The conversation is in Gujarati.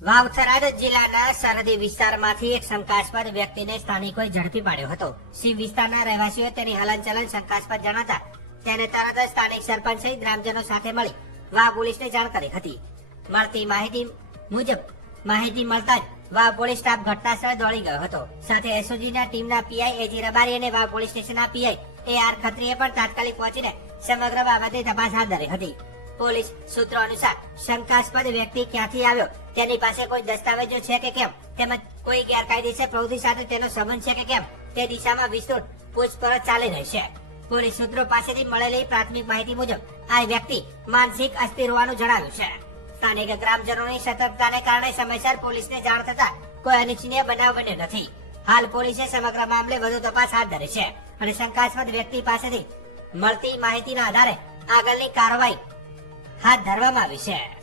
વાવથરાદ જિલ્લાના સરહદી વિસ્તારમાંથી એક શંકાસ્પદ વ્યક્તિને સ્થાનિકોએ ઝડપી પાડ્યો હતો. સી વિસ્તારના રહેવાસીઓ તેની હલનચલન શંકાસ્પદ જણાતા તેને તરત જ સ્થાનિક સરપંચ સહિત ગ્રામજનો સાથે મળી વાવ પોલીસને જાણ કરી હતી. મળતી માહિતી મુજબ માહિતી મળતા જ વાવ પોલીસ સ્ટાફ ઘટનાસ્થળે દોડી ગયો હતો. સાથે એસઓજીના ટીમના P I A G Rabari અને વાવ પોલીસ સ્ટેશનના પીઆઈ એ આર ખત્રીએ પણ તાત્કાલિક પહોંચીને સમગ્ર બાબતે તપાસ હાથ ધરી હતી. પોલીસ સૂત્રો અનુસાર શંકાસ્પદ વ્યક્તિ ક્યાંથી આવ્યો? તેની પાસે કોઈ દસ્તાવેજો છે કે કેમ? તેમજ કોઈ ગેરકાયદેસર પ્રવૃત્તિ સાથે તેનો સંબંધ છે કે કેમ? તે દિશામાં વિસ્તૃત પૂછપરછ ચાલી રહી છે. પોલીસ સૂત્રો પાસેથી મળેલી પ્રાથમિક માહિતી મુજબ, આ વ્યક્તિ માનસિક અસ્થિર હોવાનું જણાવ્યું છે. સ્થાનિક ગ્રામજનોની સતર્કતાને કારણે સમયસર પોલીસને જાણ થતા કોઈ અનિચ્છનીય બનાવ બન્યો નથી. હાલ પોલીસે સમગ્ર મામલે વધુ તપાસ હાથ ધરી છે અને શંકાસ્પદ વ્યક્તિ પાસેથી મળતી માહિતીના આધારે આગળની કાર્યવાહી હાથ ધરવામાં આવી છે.